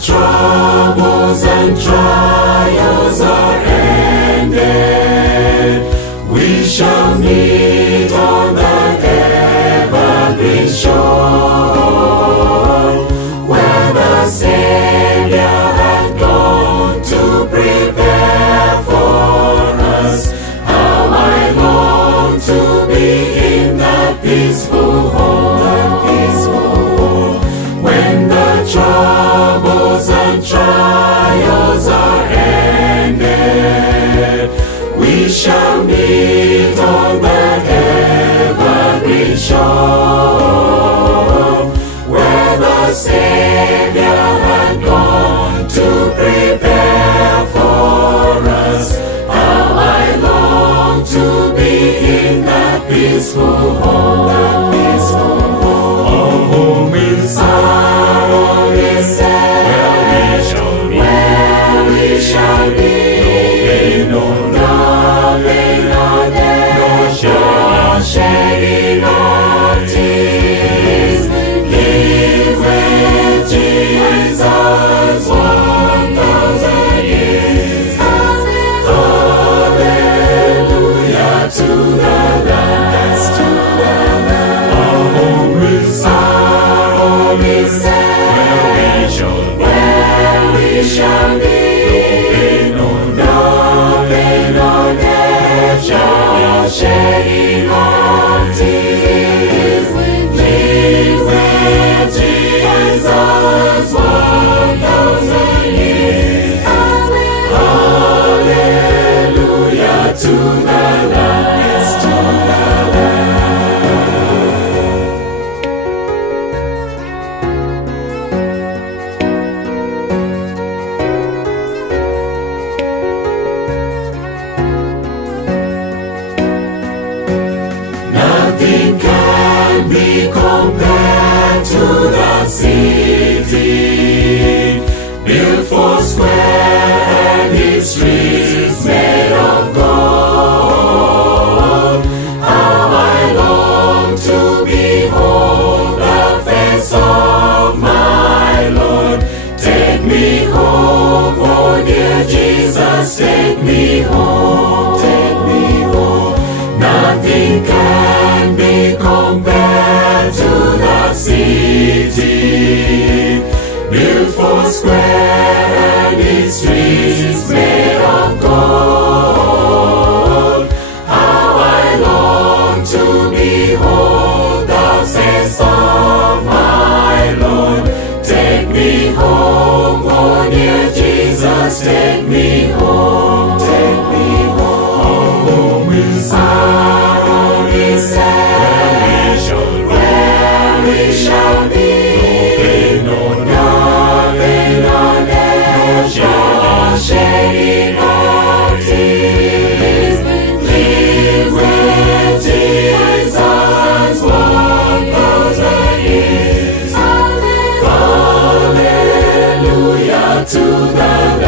troubles and trials are ended, we shall meet on that evergreen shore, where the Savior had gone to prepare for us. How I long to be in that peaceful home, when the troubles and trials are ended, we shall meet on that evergreen shore, where the Savior had gone to prepare for us. How I long to be in that peaceful home, Our home is where we shall be. No pain, no death, no shedding of tears. Live with Jesus 1,000 years. Hallelujah to the Lamb. Our home is where we shall be. Shedding of tears, live with Jesus 1,000 years. Hallelujah to the Lamb. Nothing can be compared to the city, built four square and its streets made of gold. How I long to behold the face of my Lord. Take me home, oh dear Jesus, take me home, take me home. Nothing can be compared to the city, built four square and its streets made of gold. How I long to behold the face of my Lord. Take me home, oh dear Jesus, take me home, take me home. Our home is where we shall be. No pain, no death, no shedding of tears. Live with Jesus 1,000 years. Hallelujah to the Lamb.